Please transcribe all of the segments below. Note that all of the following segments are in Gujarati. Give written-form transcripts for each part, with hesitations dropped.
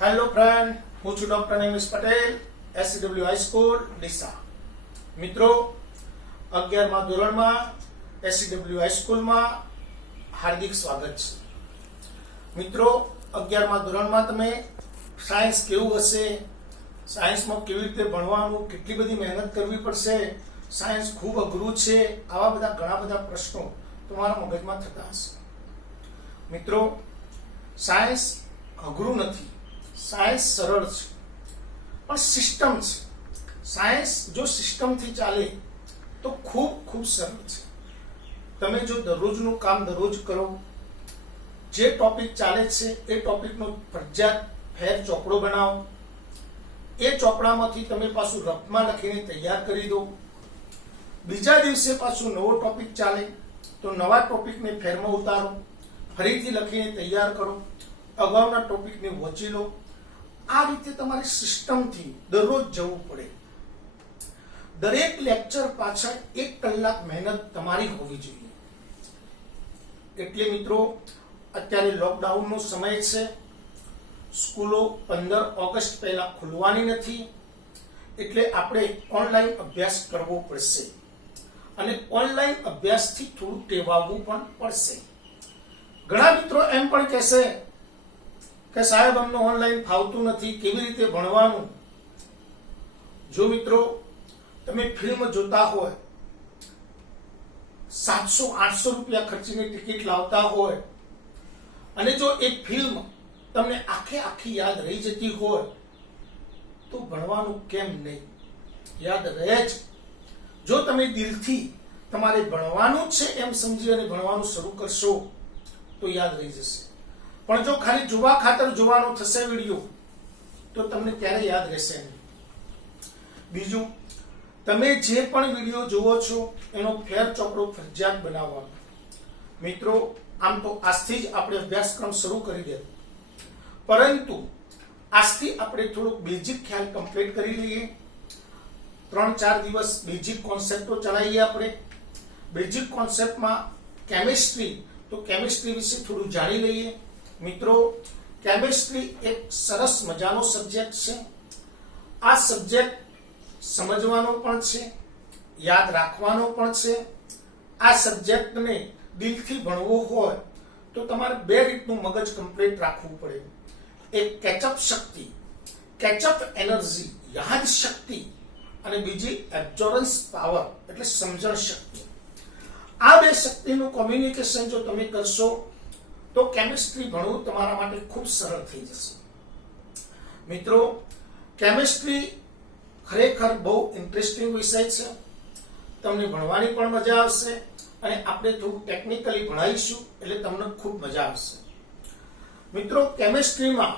હેલો ફ્રેન્ડ, હું છું doctor Nimish Patel, SCW high school Deesa. મિત્રો, 11મા ધોરણમાં SCW હાઈસ્કૂલમાં હાર્દિક સ્વાગત છે. મિત્રો, 11મા ધોરણમાં તમે સાયન્સ કેવું હશે, સાયન્સમાં કેવી રીતે ભણવાનું, કેટલી બધી મહેનત કરવી પડશે, સાયન્સ ખૂબ અઘરું છે, આવા બધા ઘણા બધા પ્રશ્નો તમારા મગજમાં થતા હશે. મિત્રો, સાયન્સ અઘરું નથી, સાયન્સ સરળ છે, પણ સિસ્ટમ છે. સાયન્સ જો સિસ્ટમથી ચાલે તો ખૂબ ખૂબ સરળ છે. તમે જો દરરોજનું કામ દરરોજ કરો, જે ટોપિક ચાલે છે એ ટોપિકનો ફરજિયાત ફેર ચોપડો બનાવો, એ ચોપડામાંથી તમે પાછું રફમાં લખીને તૈયાર કરી દો. બીજા દિવસે પાછું નવો ટોપિક ચાલે તો નવા ટોપિકને ફેરમાં ઉતારો, ફરીથી લખીને તૈયાર કરો, અગાઉના ટોપિકને વાંચી લો. આ રીતે તમારી સિસ્ટમથી દરરોજ જવું પડે. દરેક લેક્ચર પાછળ 1 કલાક મહેનત તમારી હોવી જોઈએ. એટલે મિત્રો, અત્યારે લોકડાઉનનો સમય છે, સ્કૂલો 15 ઓગસ્ટ પહેલા ખુલવાની નથી, એટલે આપણે ઓનલાઈન અભ્યાસ કરવો પડશે અને ઓનલાઈન અભ્યાસથી થોડું ટેવાવવું પણ પડશે. ઘણા મિત્રો એમ પણ કહેશે કે સાહેબ, અમને ઓનલાઈન ફાવતું નથી, કેવી રીતે ભણવાનું? જો મિત્રો, તમે ફિલ્મ જોતા હોય, 700-800 રૂપિયા ખર્ચીને ટિકિટ લાવતા હોય અને જો એક ફિલ્મ તમને આખી યાદ રહી જતી હોય તો ભણવાનું કેમ નહીં? યાદ રહે જ. જો તમે દિલથી તમારે ભણવાનું છે એમ સમજી અને ભણવાનું શરૂ કરશો તો યાદ રહી જશે. પણ જો ખાલી જોવા ખાતર જોવાનો થશે વિડીયો તો તમને ત્યારે યાદ રહેશે નહીં. બીજું, તમે જે પણ વિડીયો જોવો છો એનો ફેર ચોપડો ફરજિયાત બનાવવાનો. મિત્રો, આમ તો આજથી જ આપણે અભ્યાસક્રમ શરૂ કરી દે, પરંતુ આજથી આપણે થોડુંક બેઝિક ખ્યાલ કમ્પ્લીટ કરી લઈએ. 3-4 દિવસ બેઝિક કોન્સેપ્ટો ચલાવીએ આપણે. બેઝિક કોન્સેપ્ટમાં કેમિસ્ટ્રી, તો કેમિસ્ટ્રી વિશે થોડું જાણી લઈએ. મિત્રો, કેમિસ્ટ્રી એક સરસ મજાનો સબ્જેક્ટ છે. આ સબ્જેક્ટ સમજવાનો પણ છે, યાદ રાખવાનો પણ છે. આ સબ્જેક્ટને દિલથી ભણવો હોય તો તમારે 2 રીતનું મગજ કમ્પ્લીટ રાખવું પડે. એક કેચઅપ શક્તિ, કેચઅપ એનર્જી, યાદ શક્તિ, અને બીજી એબ્સોર્બન્સ પાવર, એટલે સમજણ શક્તિ. આ 2 શક્તિનું કોમ્યુનિકેશન જો તમે કરશો તો કેમિસ્ટ્રી ભણવું તમારા માટે ખૂબ સરળ થઈ જશે. મિત્રો, કેમિસ્ટ્રી ખરેખર બહુ ઇન્ટરેસ્ટિંગ વિષય છે. તમને ભણવાની પણ મજા આવશે અને આપણે થોડું ટેકનિકલી ભણાવીશું એટલે તમને ખૂબ મજા આવશે. મિત્રો, કેમિસ્ટ્રીમાં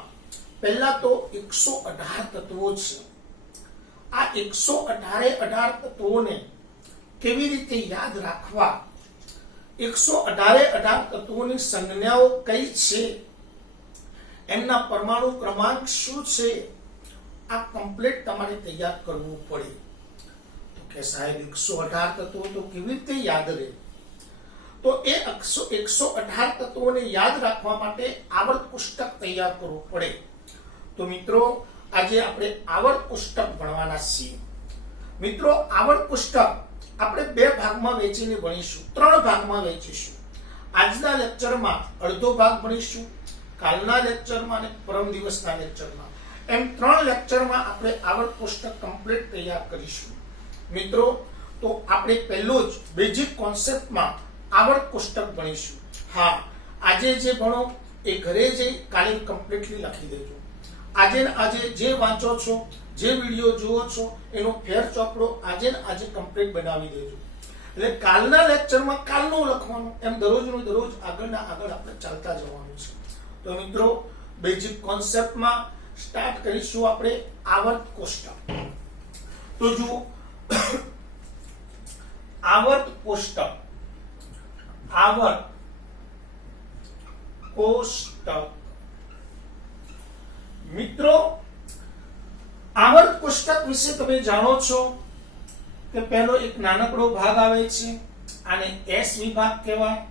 પહેલા તો 118 તત્વો છે. આ 118 તત્વોને કેવી રીતે યાદ રાખવા, 118 તત્વોની સંજ્ઞાઓ કઈ છે, એમના પરમાણુ ક્રમાંક શું છે, આ કમ્પ્લીટ તમારે તૈયાર કરવું પડે. તો કે સાહેબ, 118 તત્વો તો કેવી રીતે યાદ રહે? તો એ 118 તત્વોને યાદ રાખવા માટે આવર્ત પુસ્તક તૈયાર કરવું પડે. તો મિત્રો, આજે આપણે આવર્ત પુસ્તક ભણવાના છીએ. મિત્રો, આવર્ત પુસ્તક આપણે 2 ભાગમાં વહેંચીને ભણીશું, 3 ભાગમાં વહેંચીશું. આજના લેક્ચરમાં અડધો ભાગ ભણીશું, કાલના લેક્ચરમાં અને પરમ દિવસના લેક્ચરમાં, એમ 3 લેક્ચરમાં આપણે આવર્ત પુસ્તક કમ્પ્લીટ તૈયાર કરીશું. મિત્રો, તો આપણે પહેલું જ બેઝિક કોન્સેપ્ટમાં આવર્ત પુસ્તક ભણીશું. હા, આજે જે ભણો એ ઘરે જઈ કાલે કમ્પ્લીટલી લખી દેજો. આજે જે વાંચો છો, જે વિડીયો જુઓ છો, એનો ફેર ચોપડો આજે કમ્પ્લીટ બનાવી દેજો. એટલે કાલના લેક્ચરમાં કાલનું લખવાનું, એમ દરરોજનું દરરોજ આગળ આપણે ચાલતા જવાનું છે. તો મિત્રો, બેઝિક કોન્સેપ્ટમાં સ્ટાર્ટ કરીશું આપણે આવર્ત કોષ્ટક. તો જુઓ, આવર્ત કોષ્ટક, આવર્ત કોષ્ટક. મિત્રો, આવર્ત કોષ્ટક વિશે તમે જાણો છો કે પહેલો એક નાનકડો ભાગ આવે છે, આને S વિભાગ કહેવાય.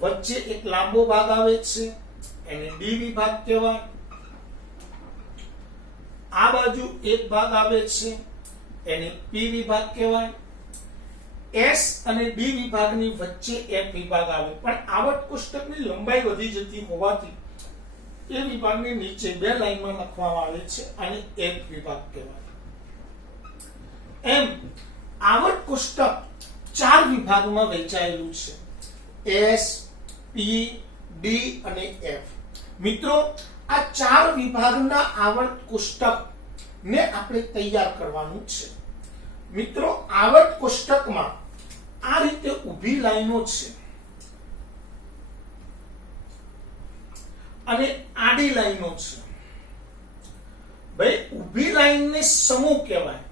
વચ્ચે એક લાંબો ભાગ આવે છે એને ડી વિભાગ કહેવાય. આ બાજુ એક ભાગ આવે છે એને પી વિભાગ કહેવાય. એસ અને ડી વિભાગની વચ્ચે એફ વિભાગ આવે, પણ આવર્ત કોષ્ટકની લંબાઈ વધી જતી હોવાથી એ વિભાગની નીચે બે લાઈનમાં લખવામાં આવે છે અને એફ વિભાગ કહેવાય. એમ આવર્ત કોષ્ટક ચાર વિભાગમાં વહેંચાયેલું છે: એસ, પી, ડી અને એફ. મિત્રો, આ ચાર વિભાગના આવર્ત કોષ્ટક ને આપણે તૈયાર કરવાનું છે. મિત્રો, આવર્ત કોષ્ટકમાં આ રીતે ઊભી લાઈનો છે અને આડી લાઈનો છે. ભાઈ, ઊભી લાઈનને સમૂહ કહેવાય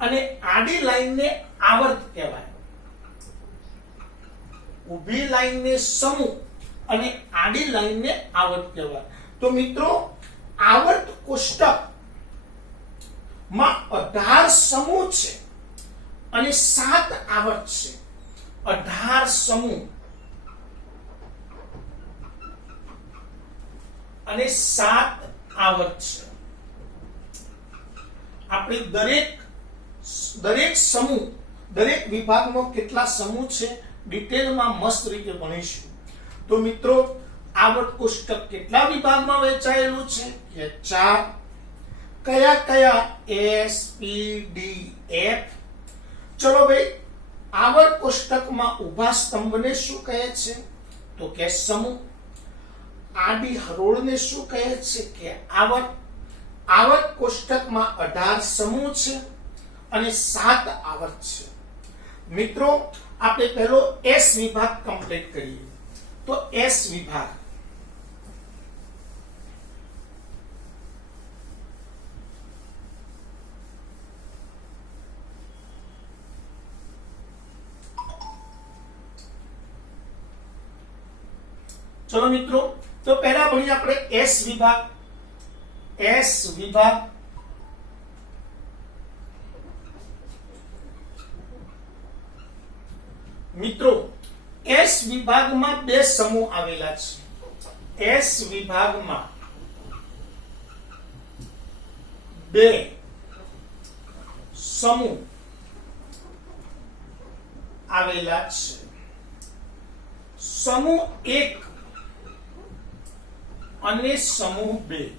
અને આડી લાઈનને આવર્ત કહેવાય. ઊભી લાઈનને સમૂહ અને આડી લાઈનને આવર્ત કહેવાય. તો મિત્રો, આવર્ત કોષ્ટક માં 18 સમૂહ છે અને 7 આવર્ત છે. 18 સમૂહ અને 7 આવર્ત છે. આપણે દરેક સમૂહ, દરેક વિભાગનો કેટલા સમૂહ છે ડિટેલમાં મસ્ત રીતે ભણીશું. તો મિત્રો, આવર્ત કોષ્ટક કેટલા વિભાગમાં વહેંચાયેલું છે? કે 4. કયા કયા? એસ, પી, ડી, એફ. ચલો ભાઈ, આવર્ત કોષ્ટકમાં ઊભા સ્તંભને શું કહે છે? તો કે સમૂહ. આડી હરોળને શું કહે છે? કે આવર્ત. આવર્ત કોષ્ટકમાં 18 સમૂહ છે અને 7 આવર્ત છે. મિત્રો, આપણે પહેલો એસ વિભાગ કમ્પ્લીટ કરીએ. તો એસ વિભાગ, ચલો મિત્રો, તો પહેલા ભણીએ આપણે એસ વિભાગ. એસ વિભાગ મિત્રો, એસ વિભાગમાં બે સમૂહ આવેલા છે. એસ વિભાગમાં બે સમૂહ આવેલા છે. સમૂહ 1 અને સમૂહ 2.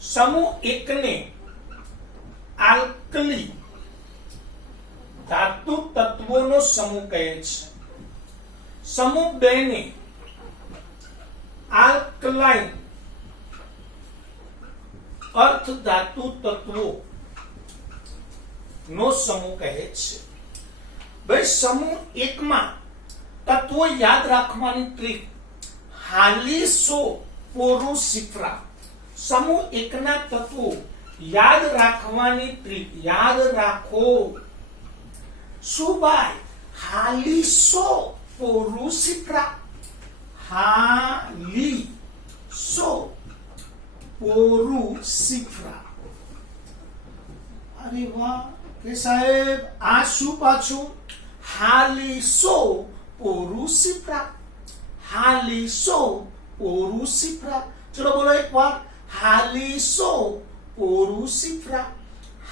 સમૂહ 1 ને આલ્કલી ધાતુ તત્વોનો સમૂહ કહે છે. સમૂહ 2 ને આલ્કલાઇન અર્ધ ધાતુ તત્વો નો સમૂહ કહે છે. ભાઈ, સમૂહ 1 માં તત્વો યાદ રાખવાની ટ્રીક હાલિસોપોરુસિફરા. સમૂહ 1 ના તત્વો યાદ રાખવાની ટ્રીક, યાદ રાખો. શું ભાઈ? હાલિસોપોરુસિફરા. હાલિસોપોરુસિફરા. અરે વાહ કે સાહેબ, આ શું પાછું? હાલિસોપોરુસિફરા. હાલિસોપોરુસિફરા. ચલો બોલો એકવાર. હાલિસોપોરુસિફરા.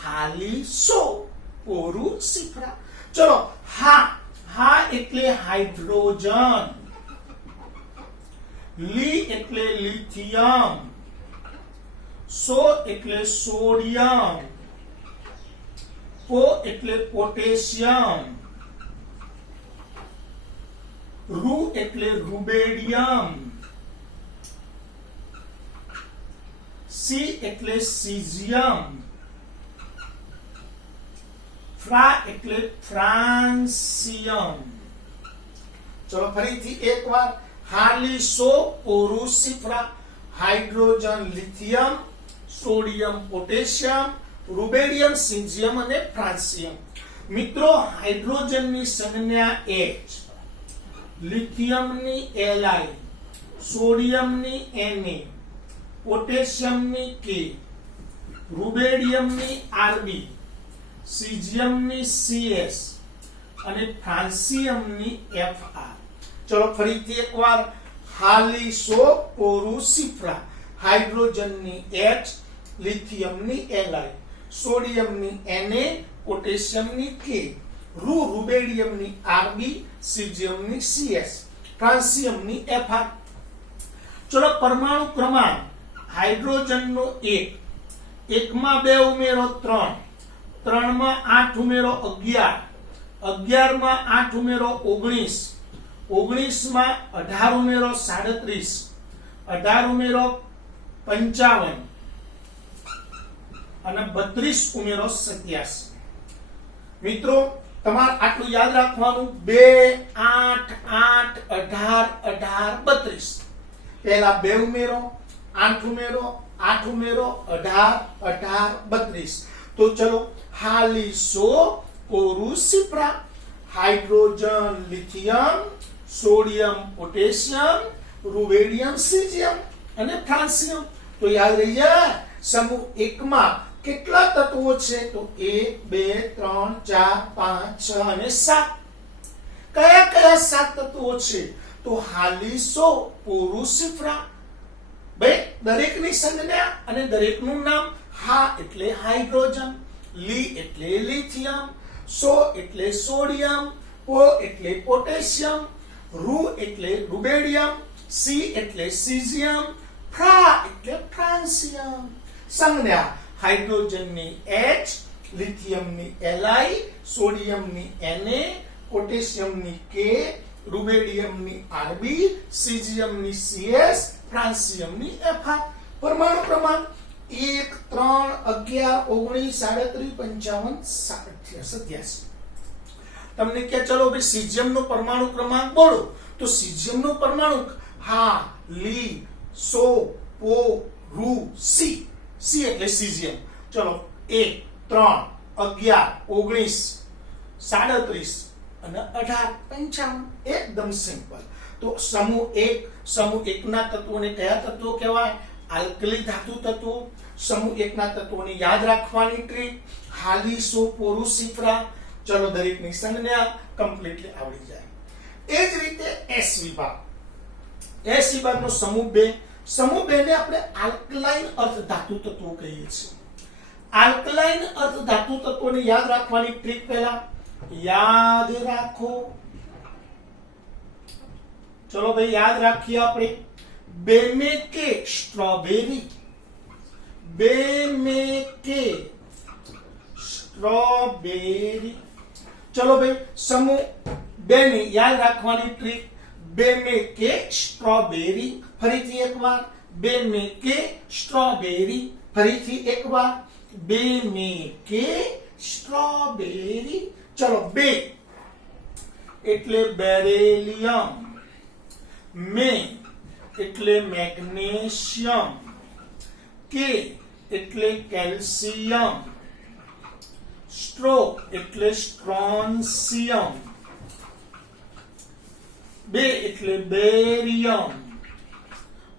હાલિસોપોરુસિફરા. ચલો, હા એટલે હાઇડ્રોજન, લી એટલે લિથિયમ, સો એટલે સોડિયમ, પો એટલે પોટેશિયમ, રૂ એટલે રૂબેડિયમ, સી એટલે સીઝિયમ, ફ્રા એટલે ફ્રાન્સિયમ. ચલો ફરીથી એકવાર. હાલિસોપોરુસિફરા. Hydrogen, lithium, sodium, potassium, rubidium, caesium અને ફ્રાન્સિયમ. મિત્રો, હાઇડ્રોજનની સંજ્ઞા H, લિથિયમની Li, સોડિયમની Na, પોટેશિયમની K, રૂબેડિયમની Rb, સીઝિયમની Cs અને ફ્રાન્સિયમની Fr. ચલો ફરીથી એકવાર હાલિસોપોરુસિફરા, હાઇડ્રોજનની H, લિથિયમની Li, સોડિયમની Na, પોટેશિયમની K, રૂબેડિયમની Rb, સીઝિયમની Cs, ફ્રાન્સિયમની Fr. ચલો પરમાણુ ક્રમાંક હાઇડ્રોજનનો 1, 1 માં 2 ઉમેરો 3, 3 માં 8 ઉમેરો 11, 11 માં 8 ઉમેરો 19, 19 માં 18 ઉમેરો 37, 18 ઉમેરો 55 અને 32 ઉમેરો 87. મિત્રો તમારે આટલું યાદ રાખવાનું, 2 8 8 18 18 32. પહેલા 2 ઉમેરો, 8 ઉમેરો, 8 ઉમેરો, 18 18 32. તો ચલો હાલિસોપોરુસિફરા, hydrogen lithium, sodium potassium, rubidium caesium અને ફ્રાન્સિયમ. તો યાદ રહી જાય. સમૂહ 1 માં કેટલા તત્વો છે? તો 1 2 3 4 5 6 અને 7. કયા કયા 7 તત્વો છે? તો હાલિસોપોરુસિફરા. ભાઈ દરેકની સંજ્ઞા અને દરેકનું નામ. હા એટલે હાઇડ્રોજન, લી એટલે લિથિયમ, સો એટલે સોડિયમ, પો એટલે પોટેશિયમ, રૂ એટલે રૂબેડિયમ, સી એટલે સીઝિયમ, ફ્રા એટલે ફ્રાન્સિયમ. સંજ્ઞા હાઇડ્રોજનની H, લિથિયમની Li, સોડિયમની Na, પોટેશિયમની K, રૂબેડિયમની Rb, સીઝિયમની Cs, ફ્રાન્સિયમની Fr. પરમાણુ ક્રમાંક 1 3 11 19 37 55 87. તમને કે ચલો ભાઈ સીઝિયમનો પરમાણુ ક્રમાંક બોલો. તો સીઝિયમનો પરમાણુ હા લી સો પો રૂ સી. સી એટલે સીઝિયમ. ચલો 1 3 11 19 37 અને 18 55. એકદમ સિમ્પલ. તો સમૂહ 1, સમૂહ 1 ના તત્વોને કયા તત્વો કહેવાય? આલ્કલી ધાતુ તત્વો. સમૂહ 1 ના તત્વોને યાદ રાખવાની ટ્રીક હાલિસોપોરુસિફરા. ચલો દરેકની સંજ્ઞા કમ્પ્લીટલી આવડી જાય. એ જ રીતે S વિભાગ. S વિભાગનો સમૂહ 2. સમૂહ 2 ને આપણે આલ્કલાઇન અર્ધ ધાતુ તત્વો કહીએ છીએ. આલ્કલાઇન અર્ધ ધાતુ તત્વોને યાદ રાખવાની ટ્રીક પહેલા યાદ રાખો. ચલો ભાઈ યાદ રાખીએ આપણે. બેમેકે સ્ટ્રોબેરી, બેમેકે સ્ટ્રોબેરી. ચલો ભાઈ સમૂહ 2 ને યાદ રાખવાની ટ્રીક બેમેકે સ્ટ્રોબેરી. ફરીથી એકવાર બેમેકે સ્ટ્રોબેરી. ફરીથી એકવાર બેમેકે સ્ટ્રોબેરી. ચલો 2 એટલે બેરેલિયમ, મે એટલે મેગ્નેશિયમ, કે એટલે કેલ્શિયમ, સ્ટ્રો એટલે સ્ટ્રોન્સિયમ, 2 એટલે બેરિયમ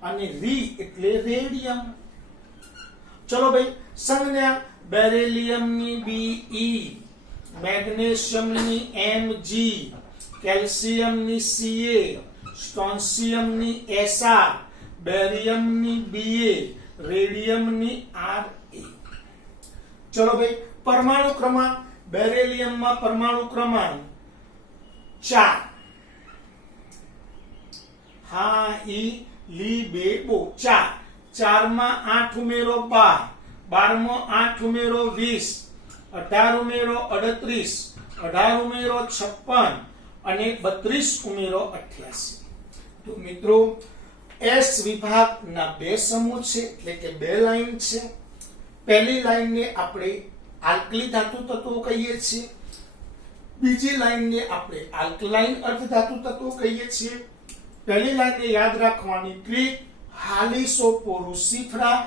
અને રી એટલે રેડિયમ. ચલો ભાઈ સંજ્ઞા બેરેલિયમની Be, મેગ્નેશિયમની Mg, કેલ્શિયમની Ca, સ્ટ્રોન્સિયમની Sr, બેરિયમની Ba, રેડિયમની Ra. ચલો ભાઈ પરમાણુ ક્રમાંક. બેરેલિયમમાં પરમાણુ ક્રમાંક 4. હા ઈ લી બે બો 4. 4 માં 8 ઉમેરો 12, 12 માં 8 ઉમેરો 20, 18 ઉમેરો 38, 18 ઉમેરો 56 અને 32 ઉમેરો 88. તો મિત્રો S વિભાગના 2 સમૂહ છે એટલે કે 2 લાઈન છે. પહેલી લાઈનને આપણે આલ્કલી ધાતુ તત્વો કહીએ છીએ. બીજી લાઈનને આપણે આલ્કલાઇન અર્ધ ધાતુ તત્વો કહીએ છીએ. પહેલી લાઈનને યાદ રાખવાની ટ્રીક હાલિસોપોરુસિફરા.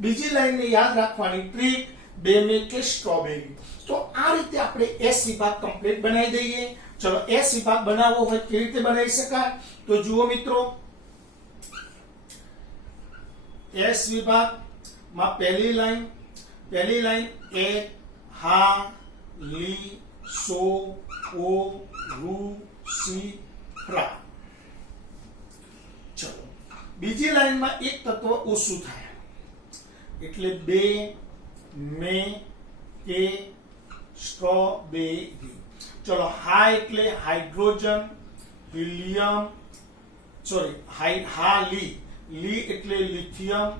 બીજી લાઈનને યાદ રાખવાની ટ્રીક બેમેકે સ્ટ્રોબેરી. તો આ રીતે આપણે S વિભાગ કમ્પ્લીટ બનાવી દઈએ. ચલો S વિભાગ બનાવવો હોય કેવી રીતે બનાવી શકાય? તો જુઓ મિત્રો, S વિભાગમાં પહેલી લાઈન એ હા લી સો ઓ રૂ સી ફ્રા. બીજી લાઈનમાં એક તત્વ ઓછું થાય એટલે બે, મે, કે, સ્ટ્રોબેરી. ચલો હા એટલે હાઇડ્રોજન, હિલિયમ, લી એટલે lithium,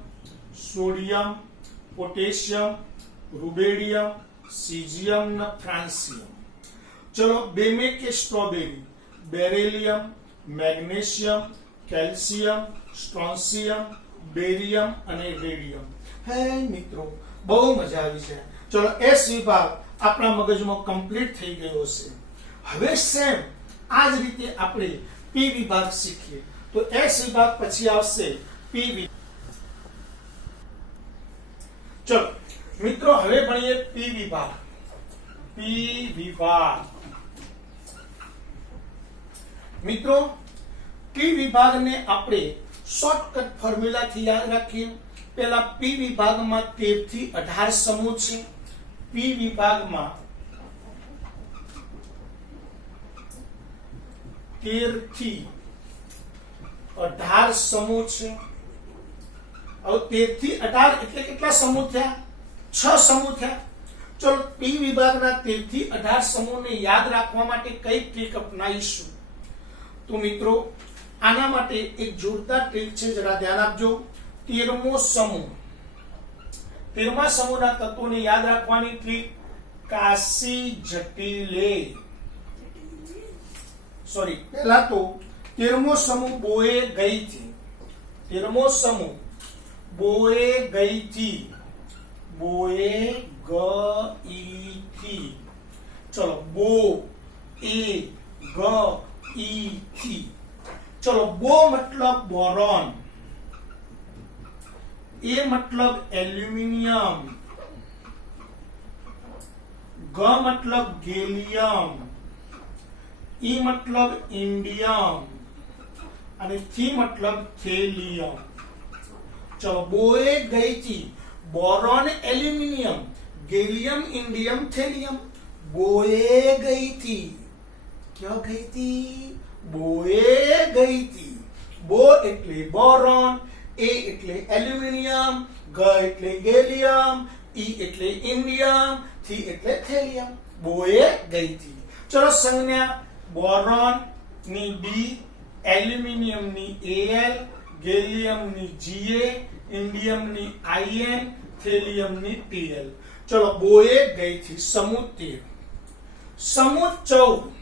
sodium, potassium, rubidium, caesium ને ફ્રાન્સિયમ. ચલો બેમે કે strawberry, beryllium, magnesium, calcium, strontium, barium અને રેડિયમ. હે મિત્રો બહુ મજા આવી છે. ચલો એસ વિભાગ આપણા મગજમાં કમ્પ્લીટ થઈ ગયો છે. હવે સેમ આ જ રીતે આપણે પી વિભાગ શીખીએ. તો એસ વિભાગ પછી આવશે પી વિભાગ. ચલો મિત્રો હવે ભણીએ પી વિભાગ. પી વિભાગ મિત્રો પી વિભાગને આપણે શોર્ટકટ ફોર્મ્યુલા થી યાદ રાખીએ. પહેલા પી વિભાગમાં 13 થી 18 સમૂહ છે. પી વિભાગમાં 13 થી 18 સમૂહ છે. હવે 13 થી 18 એટલે કેટલા સમૂહ થયા? 6 સમૂહ થયા. ચલો પી વિભાગના 13 થી 18 સમૂહને યાદ રાખવા માટે કઈ ટ્રીક અપનાવીશું? તો મિત્રો આના માટે એક જોરદાર ટ્રીક છે, જરા ધ્યાન આપજો. 13મો સમૂહ, 13મા સમૂહના તત્વોને યાદ રાખવાની ટ્રીક કાશી જટિલે. પહેલા તો 13મો સમૂહ બોએ ગઈ થી. 13મો સમૂહ બોએ ગઈ થી. બોએ ગઈ થી. ચલો બો એ ગ ઈ થી. ચલો બો मतलब बोरॉन, ए मतलब एल्यूमिनियम, ग मतलब गैलियम, ई मतलब इंडियम અને थी मतलब थेलियम. चलो बोए गई थी. Boron, aluminium, gallium, indium, thallium. बोए गई थी. क्यों गई थी? બોએ ગઈ થી. બો એટલે બોરોન, એ એટલે એલ્યુમિનિયમ, ગ એટલે ગેલિયમ, ઈ એટલે ઇન્ડિયમ, થી એટલે થેલિયમ. બોએ ગઈ થી. ચલો સંજ્ઞા બોરોન ની બી, એલ્યુમિનિયમ ની એલ, ગેલિયમ ની જીએ, ઇન્ડિયમ ની આઈએન, થેલિયમ ની ટીએલ. ચલો બોએ ગઈ થી. સમૂહ 13. સમૂહ 14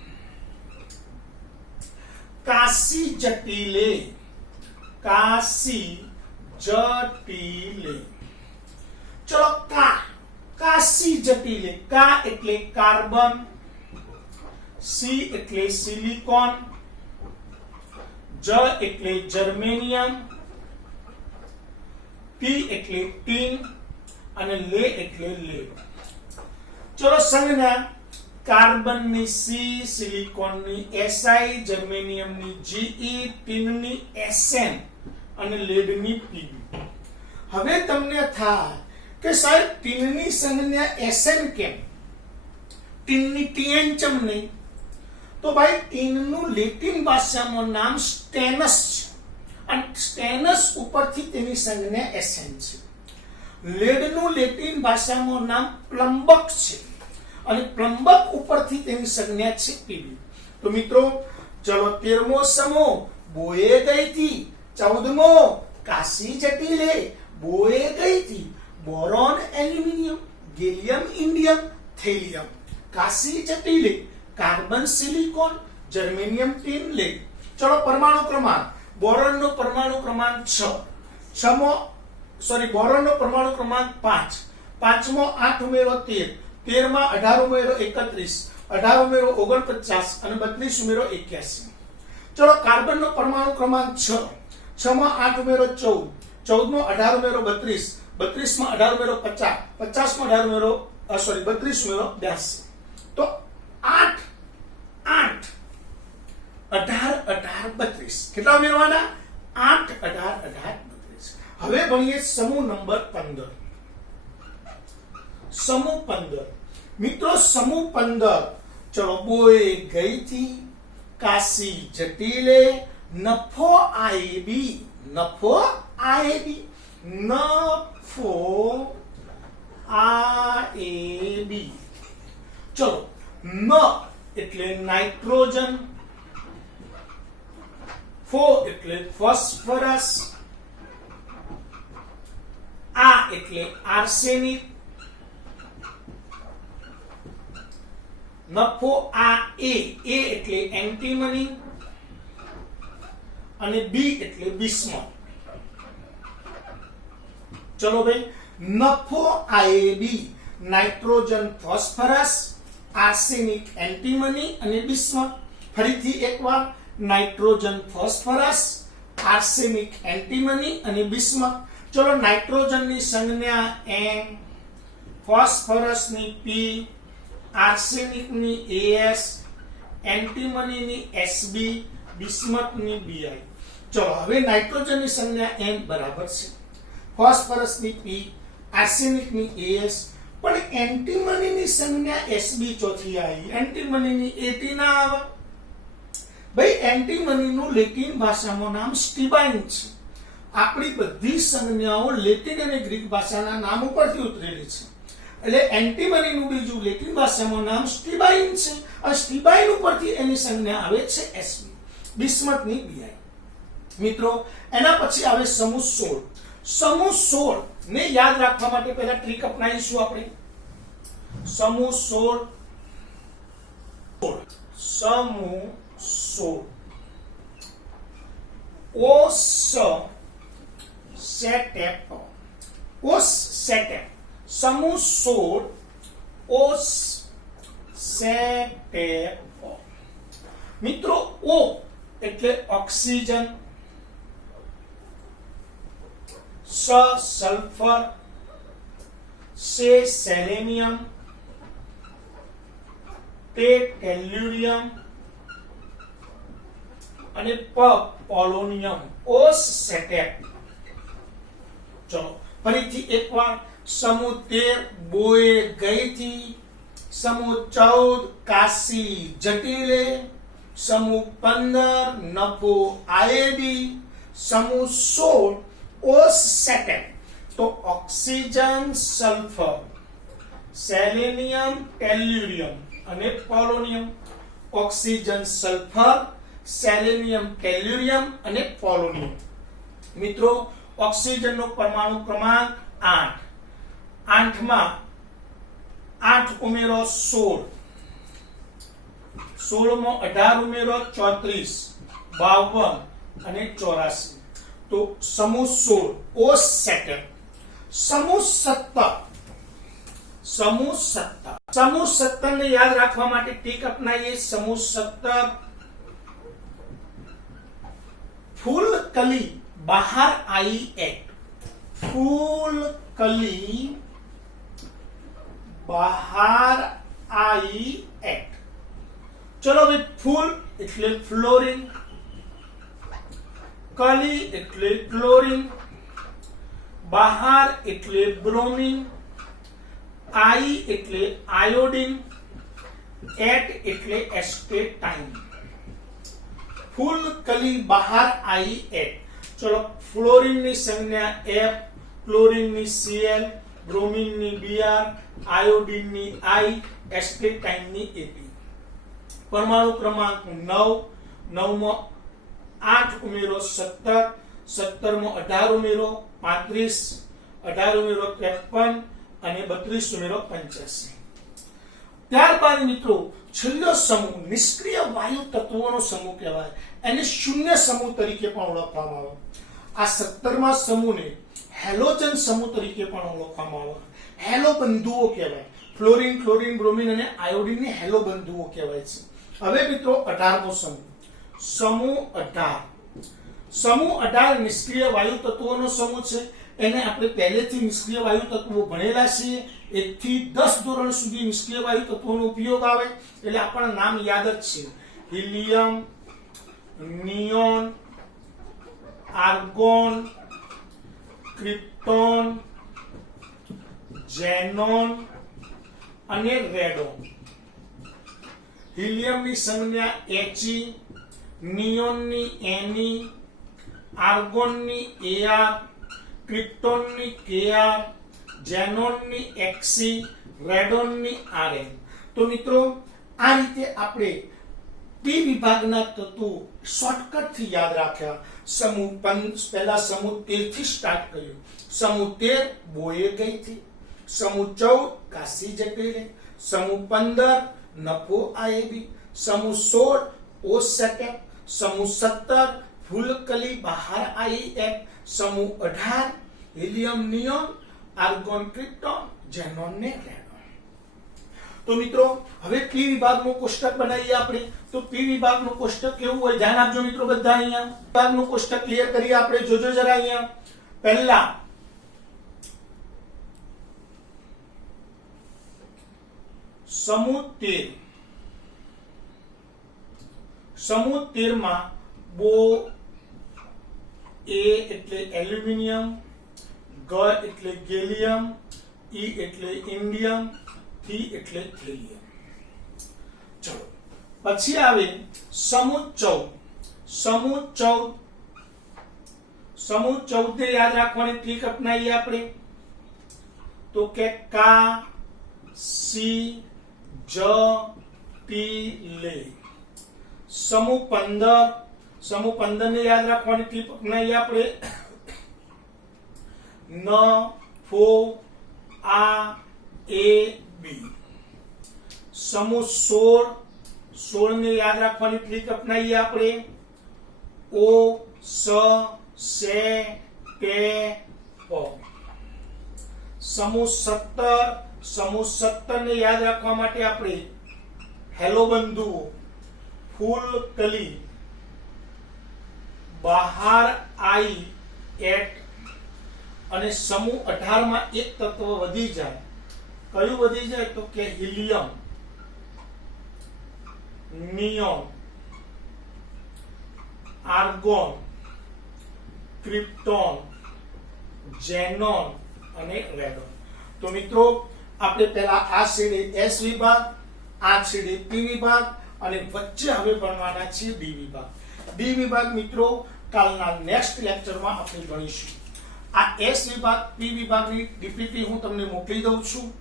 काशी जटिले. काशी जटिले. चलो काशी जटिले. का એટલે કાર્બન, સી એટલે સિલિકોન, જ એટલે જર્મેનિયમ, ટી એટલે ટીન અને લે એટલે લેડ. ચલો સંજ્ઞા કાર્બન ની સી, સિલિકોન ની એસઆઈ, જર્મેનિયમ ની જીઈ, ટીન ની એસએન અને લેડ ની પીબી. હવે તમને થાય કે સાહેબ ટીન ની સંજ્ઞા એસએન કેમ, ટીન ની ટીએન ચમ નહીં? તો ભાઈ ટીન નું લેટિન ભાષામાં નામ સ્ટેનસ છે અને સ્ટેનસ ઉપરથી તેની સંજ્ઞા એસએન છે. લેડ નું લેટિન ભાષામાં નામ પ્લમ્બક છે અને પ્લમ્બક ઉપરથી તેની સંજ્ઞા છે પીબી. તો મિત્રો ચલો 13મો સમૂહ બોએ ગઈ થી. 14મો કાશી જટિલે. બોએ ગઈ થી. Boron, aluminium, gallium, indium, thallium. કાશી જટિલે. Carbon, silicon, germanium, tin, lead. ચલો પરમાણુ ક્રમાંક. બોરોન નો પરમાણુ ક્રમાંક 6. બોરોન નો પરમાણુ ક્રમાંક 5. 5મો 8 ઉમેરો 13. 13માં 18 ઉમેરો 31, 18 ઉમેરો 49 અને 32 ઉમેરો 81. ચલો કાર્બન નો પરમાણુ ક્રમાંક 6. 6માં 8 ઉમેરો 14, 14માં 18 ઉમેરો 32, 32માં 18 ઉમેરો 50, 50માં 18 ઉમેરો 32 ઉમેરો 82. તો 8 8 18 18 32 કેટલા ઉમેરવાના? 8 18 18 32. હવે ભણીએ સમૂહ નંબર 15. समूह 15 मित्रों समूह 15 चलो बोए गई थी, काशी जटिले, नफो आईबी નફો આએબી, નફો આએબી. ચલો, ન એટલે નાઇટ્રોજન, ફો એટલે ફોસ્ફરસ, આ એટલે આર્સેનિક, નફો આ એ એટલે એન્ટીમની અને બી એટલે બિસ્મથ. ચલો ભાઈ, નફો આએબી નાઇટ્રોજન ફોસ્ફરસ, આર્સેનિક એન્ટીમની અને બિસ્મથ. ફરીથી એકવાર, નાઇટ્રોજન ફોસ્ફરસ, આર્સેનિક એન્ટીમની અને બિસ્મથ. ચલો, નાઇટ્રોજન ની સંજ્ઞા N, ફોસ્ફરસ ની P, આર્સેનિક ની As, એન્ટીમની ની Sb, બિસ્મથ ની Bi. ચલો, હવે નાઇટ્રોજન ની સંજ્ઞા N બરાબર છે, ફોસ્ફરસ ની P, આર્સેનિક ની As, પણ એન્ટીમની ની સંજ્ઞા Sb ચોથી આવી, એન્ટીમની ની At ના આવે. ભાઈ, એન્ટીમની નું લેટિન ભાષામાં નામ સ્ટીબાઇન છે. આપણી બધી સંજ્ઞાઓ લેટિન અને ગ્રીક ભાષાના નામ ઉપરથી ઉતરેલી છે. એટલે એન્ટીમની નું બીજું લેટિન ભાષામાં નામ સ્ટીબાઇન છે, અને સ્ટીબાઇન ઉપરથી એની સંજ્ઞા આવે છે Sb, બિસ્મથ ની Bi. મિત્રો, એના પછી આવે સમૂહ 16. સમૂહ 16 ને યાદ રાખવા માટે પહેલા ટ્રીક અપનાવીશું આપણે. સમૂહ 16, સમૂહ 16 ઓસ સેટેપ, ઓસ સેટેપ. સમૂહ 16 ઓસ સેટેપ. મિત્રો, O એટલે ઓક્સિજન, સ સલ્ફર, સે સેલેનિયમ, તે ટેલ્યુરિયમ અને પ પોલોનિયમ. ઓસ સેટેપ. ચલો, ફરીથી એકવાર. સમૂહ 13 બોએ ગઈથી, સમૂહ 14 કાશી જટિલે, સમૂહ 15 નફો આએબી, સમૂહ 16 ઓસ સેટેપ. તો ઓક્સિજન, સલ્ફર, સેલેનિયમ, ટેલ્યુરિયમ અને પોલોનિયમ. ઓક્સિજન, સલ્ફર, સેલેનિયમ, ટેલ્યુરિયમ અને પોલોનિયમ. મિત્રો, ઓક્સિજનનો પરમાણુ ક્રમાંક 8, 8 માં 8 ઉમેરો 16, 16 માં 18 ઉમેરો 34, 52 અને 84. તો સમૂહ 16 ઓસ સેટેપ. સમૂહ 17, સમૂહ 17. સમૂહ 17 ને યાદ રાખવા માટે ટ્રીક અપનાવીએ. સમૂહ 17 ફૂલ કલી બહાર आई एट, फूल कली बहार आई एट. चलो भाई, फूल એટલે ફ્લોરિન, કલી એટલે ક્લોરિન, બહાર એટલે બ્રોમિન, આઈ એટલે આયોડિન, એટ એટલે એસ્ટેટાઇન. ફૂલ કલી બહાર आई एट. चलो, फ्लोरीन ની સંજ્ઞા F, ક્લોરીન ની Cl, બ્રોમિન ની Br, આયોડિન ની I, એસ્ટેટાઇન ની Ap. પરમાણુ ક્રમાંક 9, 9 માં 8 ઉમેરો 17, 17 માં 18 ઉમેરો 35, 18 ઉમેરો 53 અને 32 ઉમેરો 85. ત્યારબાદ મિત્રો છેલ્લો સમૂહ નિષ્ક્રિય વાયુ તત્વોનો સમૂહ કહેવાય. એને શૂન્ય સમૂહ તરીકે પણ ઓળખવામાં આવે. આ 17મા સમૂહને હેલોજન સમૂહ તરીકે પણ ઓળખવામાં આવે. હેલો બંધુઓ કહેવાય. ફ્લોરીન, ક્લોરીન, બ્રોમિન અને આયોડિન ને હેલો બંધુઓ કહેવાય છે. હવે મિત્રો 18મો સમૂહ, સમૂહ 18. સમૂહ 18 નિષ્ક્રિય વાયુ તત્વોનો સમૂહ છે. એને આપણે પહેલેથી નિષ્ક્રિય વાયુ તત્વો ભણેલા છીએ. 1 થી 10 ધોરણ સુધી નિષ્ક્રિય વાયુ તત્વોનો ઉપયોગ આવે એટલે આપણને નામ યાદ જ છે. Helium, neon, argon, krypton, xenon અને રેડોન. હિલિયમની સંજ્ઞા He, નિયોનની Ne, આર્ગોનની AR, ક્રિપ્ટોનની KR, ઝેનોનની XC, રેડોનની RN. તો મિત્રો આ રીતે આપણે P વિભાગના તત્વો શોર્ટકટ થી યાદ રાખ્યા. સમૂહ 5 પહેલા સમૂહ 13 થી સ્ટાર્ટ કર્યું. સમૂહ 13 બોએ ગઈ થી, સમૂહ 14 કાશી જટેલે, સમૂહ 15 નફો આયેબી, સમૂહ 16 ઓ સેટઅપ, સમૂહ 17 ફૂલકલી બહાર आई एक, समूह 18 helium neon, argon krypton, xenon ને રેડોન. તો મિત્રો હવે P વિભાગનું કોષ્ટક બનાવીએ આપણે. તો P વિભાગનું કોષ્ટક કેવું હોય ધ્યાન આપજો મિત્રો બધા. અહીંયા વિભાગનું કોષ્ટક ક્લિયર કરીએ આપણે. જોજો જરા અહીંયા પહેલા સમૂહ 13, સમૂહ 13 માં બો A એટલે એલ્યુમિનિયમ, G એટલે ગેલિયમ, E એટલે ઇન્ડિયમ, T એટલે થેલિયમ. ચલો પછી આવે સમૂહ 14. સમૂહ 14, સમૂહ 14 ને યાદ રાખવાની ટ્રીક અપનાવીએ આપણે. તો કે K C J T લે. સમૂહ 15, સમૂહ 15 ને યાદ રાખવાની ટ્રીક અપનાવીએ આપણે. N F A A B. સમૂહ 16, 16 ને યાદ રાખવાની ટ્રીક અપનાવીએ આપણે. O S Se Te O. સમૂહ 17, સમૂહ 17 ને યાદ રાખવા માટે આપણે હેલો બંધુઓ, ફૂલકલી બહાર आई एट. અને સમૂહ 18 માં એક તત્વ વધી જાય. કયું વધી જાય? તો કે helium, neon, argon, krypton, xenon અને રેડોન. તો મિત્રો આપણે પહેલા આ છેડે S વિભાગ, આ છેડે P વિભાગ અને વચ્ચે હવે ભણવાના છે D વિભાગ. D વિભાગ મિત્રો કાલના નેક્સ્ટ લેક્ચરમાં આપણે ભણીશું. આ S વિભાગ P વિભાગની ડીપીટી હું તમને મોકલી દઉં છું,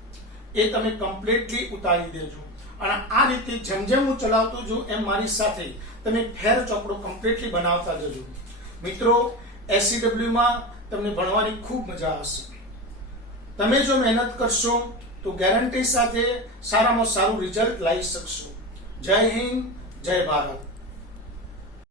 એ તમે કમ્પ્લીટલી ઉતારી દેજો. અને આ રીતે જેમ જેમ હું ચલાવતો છું એમ મારી સાથે તમે ફેર ચોપડો કમ્પ્લીટલી બનાવતા જજો. મિત્રો SCW માં તમને ભણવાની ખૂબ મજા આવશે. તમે જો મહેનત કરશો તો ગેરંટી સાથે સારામાં સારું રિઝલ્ટ લાવી શકશો. જય હિન્દ, જય ભારત.